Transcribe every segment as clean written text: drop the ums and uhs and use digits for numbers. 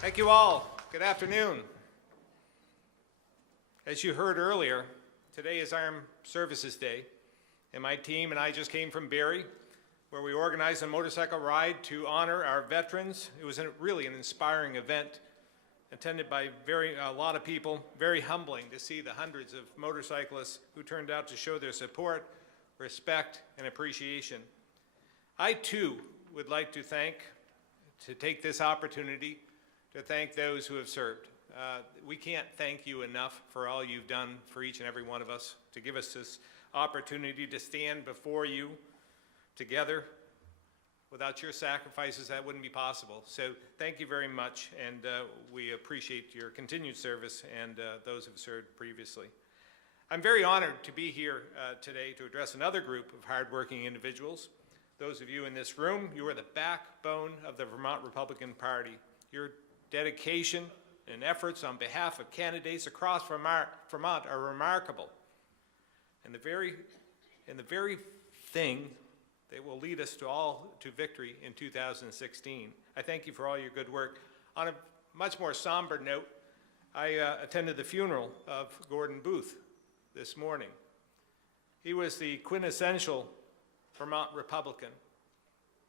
Thank you all. Good afternoon. As you heard earlier, today is Armed Services Day, and my team and I just came from Barrie, where we organized a motorcycle ride to honor our veterans. It was really an inspiring event, attended by a lot of people. Very humbling to see the hundreds of motorcyclists who turned out to show their support, respect, and appreciation. I too would like to take this opportunity to thank those who have served. We can't thank you enough for all you've done for each and every one of us, to give us this opportunity to stand before you together. Without your sacrifices, that wouldn't be possible. So thank you very much, and we appreciate your continued service and those who have served previously. I'm very honored to be here today to address another group of hardworking individuals. Those of you in this room, you are the backbone of the Vermont Republican Party. Your dedication and efforts on behalf of candidates across Vermont are remarkable. And the very thing that will lead us to victory in 2016. I thank you for all your good work. On a much more somber note, I attended the funeral of Gordon Booth this morning. He was the quintessential Vermont Republican,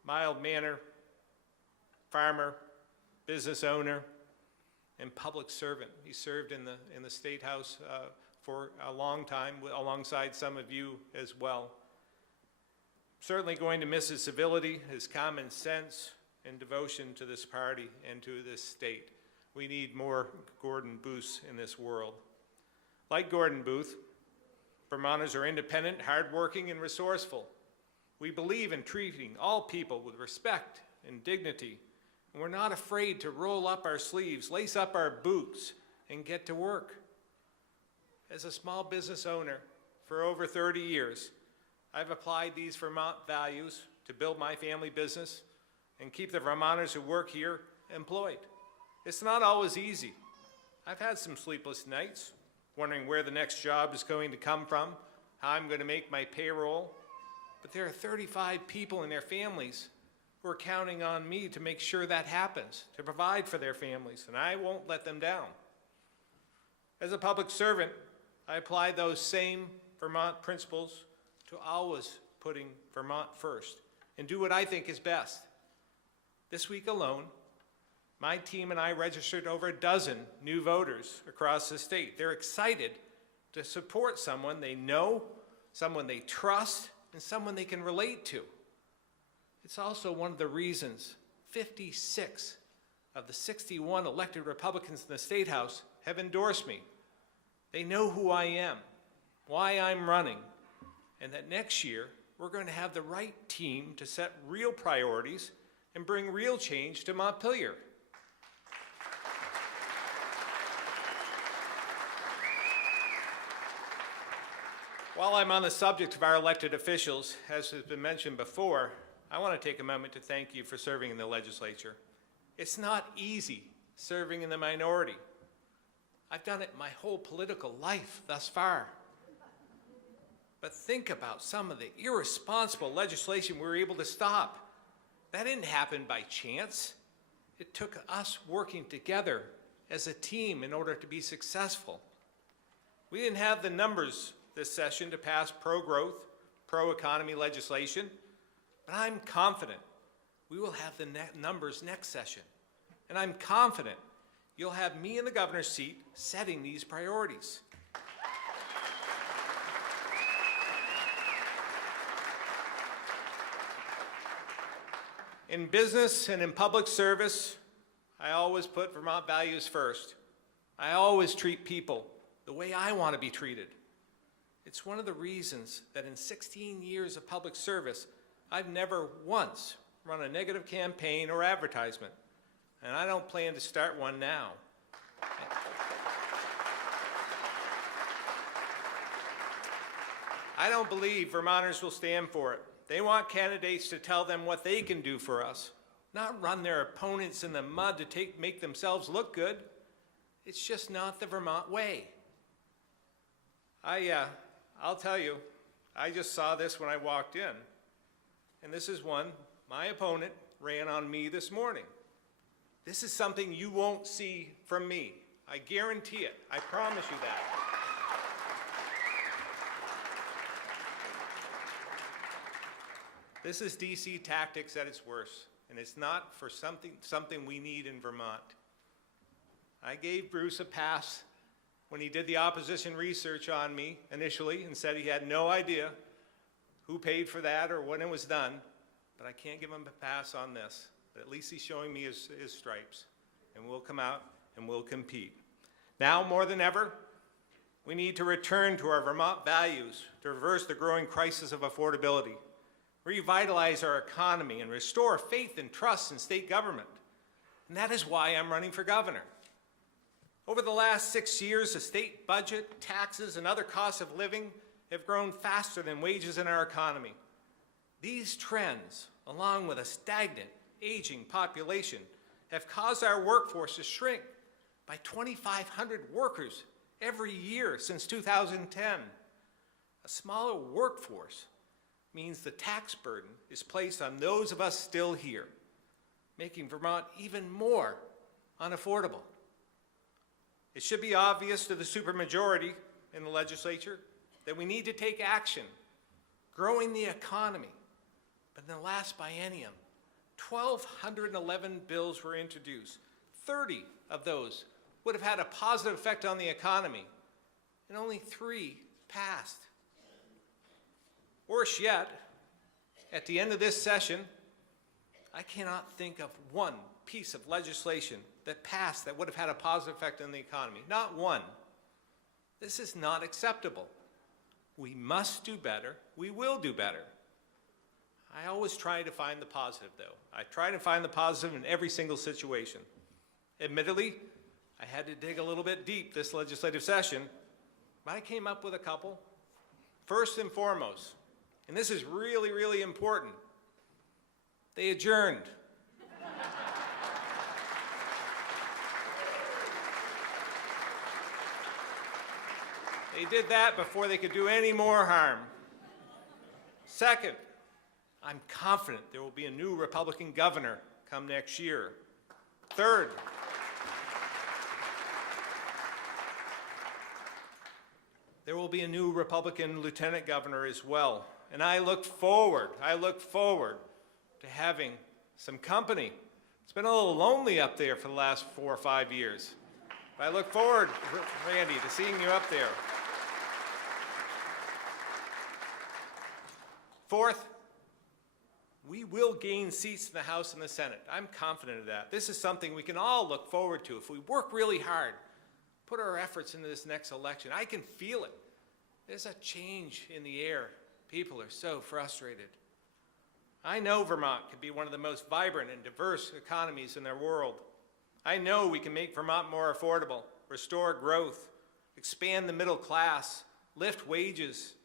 mild-mannered farmer, business owner, and public servant. He served in the State House for a long time, alongside some of you as well. Certainly going to miss his civility, his common sense, and devotion to this party and to this state. We need more Gordon Booths in this world. Like Gordon Booth, Vermonters are independent, hardworking, and resourceful. We believe in treating all people with respect and dignity, and we're not afraid to roll up our sleeves, lace up our boots, and get to work. As a small business owner for over 30 years, I've applied these Vermont values to build my family business and keep the Vermonters who work here employed. It's not always easy. I've had some sleepless nights, wondering where the next job is going to come from, how I'm going to make my payroll. But there are 35 people and their families who are counting on me to make sure that happens, to provide for their families, and I won't let them down. As a public servant, I apply those same Vermont principles to always putting Vermont first and do what I think is best. This week alone, my team and I registered over a dozen new voters across the state. They're excited to support someone they know, someone they trust, and someone they can relate to. It's also one of the reasons 56 of the 61 elected Republicans in the State House have endorsed me. They know who I am, why I'm running, and that next year we're going to have the right team to set real priorities and bring real change to Montpelier. While I'm on the subject of our elected officials, as has been mentioned before, I want to take a moment to thank you for serving in the legislature. It's not easy serving in the minority. I've done it my whole political life thus far. But think about some of the irresponsible legislation we were able to stop. That didn't happen by chance. It took us working together as a team in order to be successful. We didn't have the numbers this session to pass pro-growth, pro-economy legislation, but I'm confident we will have the numbers next session. And I'm confident you'll have me in the governor's seat setting these priorities. In business and in public service, I always put Vermont values first. I always treat people the way I want to be treated. It's one of the reasons that in 16 years of public service, I've never once run a negative campaign or advertisement, and I don't plan to start one now. I don't believe Vermonters will stand for it. They want candidates to tell them what they can do for us, not run their opponents in the mud to make themselves look good. It's just not the Vermont way. I'll tell you, I just saw this when I walked in, and this is one my opponent ran on me this morning. This is something you won't see from me. I guarantee it. I promise you that. This is DC tactics at its worst, and it's not for something we need in Vermont. I gave Bruce a pass when he did the opposition research on me initially and said he had no idea who paid for that or when it was done, but I can't give him a pass on this. But at least he's showing me his stripes, and we'll come out and we'll compete. Now more than ever, we need to return to our Vermont values to reverse the growing crisis of affordability, revitalize our economy, and restore faith and trust in state government. And that is why I'm running for governor. Over the last 6 years, the state budget, taxes, and other costs of living have grown faster than wages in our economy. These trends, along with a stagnant, aging population, have caused our workforce to shrink by 2,500 workers every year since 2010. A smaller workforce means the tax burden is placed on those of us still here, making Vermont even more unaffordable. It should be obvious to the supermajority in the legislature that we need to take action, growing the economy. But in the last biennium, 1,211 bills were introduced. 30 of those would have had a positive effect on the economy, and only 3 passed. Worse yet, at the end of this session, I cannot think of one piece of legislation that passed that would have had a positive effect on the economy. Not one. This is not acceptable. We must do better. We will do better. I always try to find the positive, though. I try to find the positive in every single situation. Admittedly, I had to dig a little bit deep this legislative session, but I came up with a couple. First and foremost, and this is really, really important, they adjourned. They did that before they could do any more harm. Second, I'm confident there will be a new Republican governor come next year. Third, there will be a new Republican lieutenant governor as well. And I look forward to having some company. It's been a little lonely up there for the last 4 or 5 years. But I look forward, Randy, to seeing you up there. Fourth, we will gain seats in the House and the Senate. I'm confident of that. This is something we can all look forward to if we work really hard, put our efforts into this next election. I can feel it. There's a change in the air. People are so frustrated. I know Vermont can be one of the most vibrant and diverse economies in the world. I know we can make Vermont more affordable, restore growth, expand the middle class, lift wages.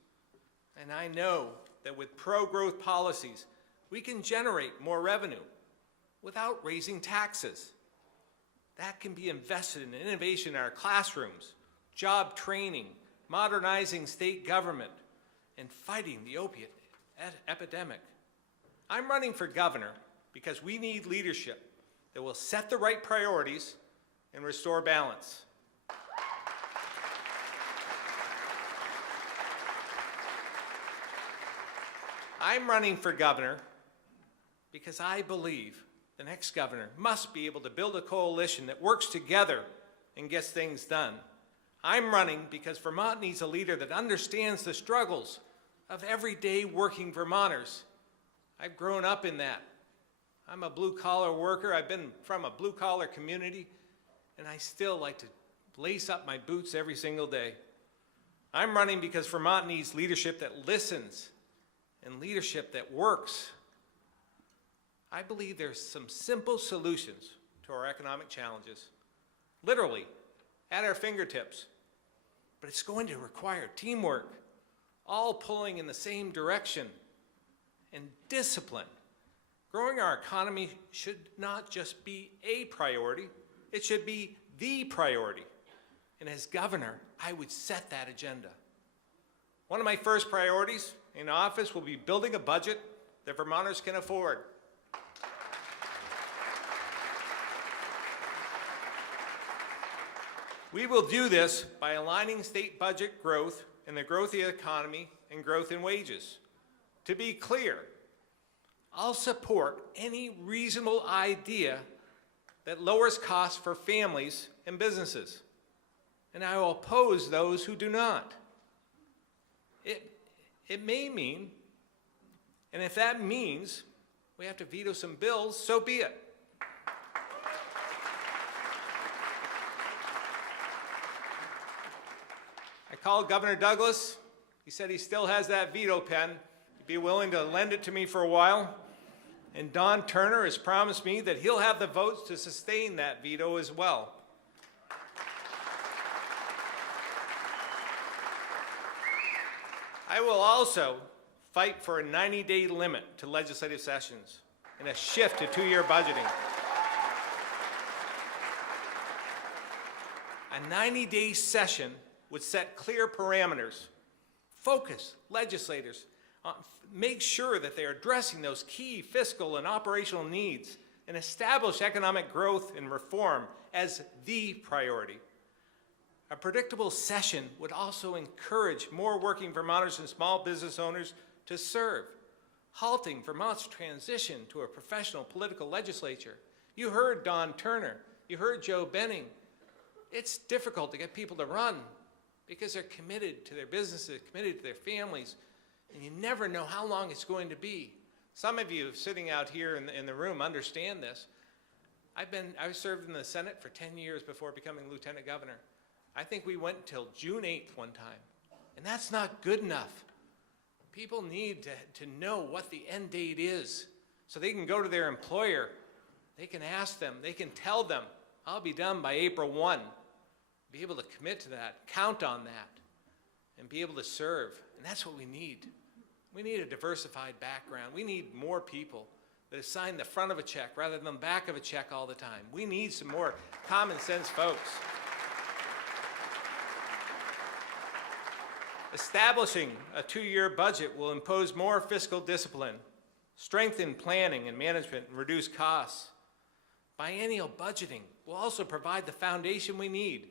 And I know that with pro-growth policies, we can generate more revenue without raising taxes. That can be invested in innovation in our classrooms, job training, modernizing state government, and fighting the opiate epidemic. I'm running for governor because we need leadership that will set the right priorities and restore balance. I'm running for governor because I believe the next governor must be able to build a coalition that works together and gets things done. I'm running because Vermont needs a leader that understands the struggles of everyday working Vermonters. I've grown up in that. I'm a blue-collar worker. I've been from a blue-collar community, and I still like to lace up my boots every single day. I'm running because Vermont needs leadership that listens and leadership that works. I believe there's some simple solutions to our economic challenges, literally at our fingertips. But it's going to require teamwork, all pulling in the same direction, and discipline. Growing our economy should not just be a priority, it should be the priority. And as governor, I would set that agenda. One of my first priorities in office will be building a budget that Vermonters can afford. We will do this by aligning state budget growth and the growth of the economy and growth in wages. To be clear, I'll support any reasonable idea that lowers costs for families and businesses, and I will oppose those who do not. It may mean, and if that means we have to veto some bills, so be it. I called Governor Douglas. He said he still has that veto pen. He'd be willing to lend it to me for a while. And Don Turner has promised me that he'll have the votes to sustain that veto as well. I will also fight for a 90-day limit to legislative sessions and a shift to two-year budgeting. A 90-day session would set clear parameters, focus legislators, make sure that they're addressing those key fiscal and operational needs, and establish economic growth and reform as the priority. A predictable session would also encourage more working Vermonters and small business owners to serve, halting Vermont's transition to a professional political legislature. You heard Don Turner, you heard Joe Benning. It's difficult to get people to run because they're committed to their businesses, committed to their families, and you never know how long it's going to be. Some of you sitting out here in the room understand this. I served in the Senate for 10 years before becoming Lieutenant Governor. I think we went until June 8th one time, and that's not good enough. People need to know what the end date is so they can go to their employer, they can ask them, they can tell them, I'll be done by April 1. Be able to commit to that, count on that, and be able to serve. And that's what we need. We need a diversified background. We need more people that assign the front of a check rather than the back of a check all the time. We need some more common sense folks. Establishing a two-year budget will impose more fiscal discipline, strengthen planning and management, and reduce costs. Biennial budgeting will also provide the foundation we need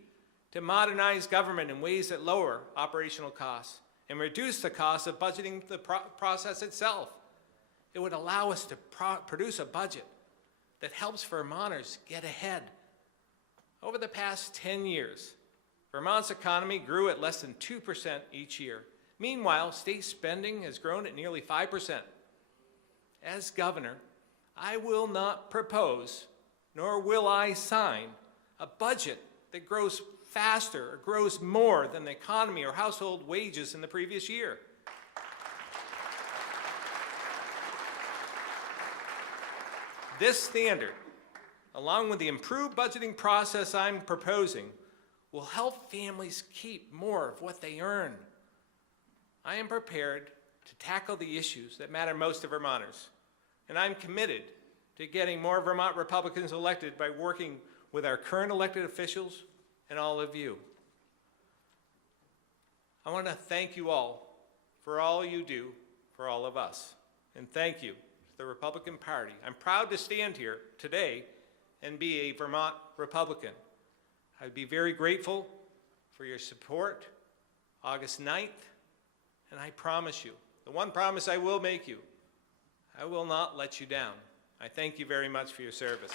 to modernize government in ways that lower operational costs and reduce the cost of budgeting the process itself. It would allow us to produce a budget that helps Vermonters get ahead. Over the past 10 years, Vermont's economy grew at less than 2% each year. Meanwhile, state spending has grown at nearly 5%. As governor, I will not propose, nor will I sign, a budget that grows faster or grows more than the economy or household wages in the previous year. This standard, along with the improved budgeting process I'm proposing, will help families keep more of what they earn. I am prepared to tackle the issues that matter most to Vermonters, and I'm committed to getting more Vermont Republicans elected by working with our current elected officials and all of you. I want to thank you all for all you do for all of us, and thank you to the Republican Party. I'm proud to stand here today and be a Vermont Republican. I'd be very grateful for your support August 9th, and I promise you, the one promise I will make you, I will not let you down. I thank you very much for your service.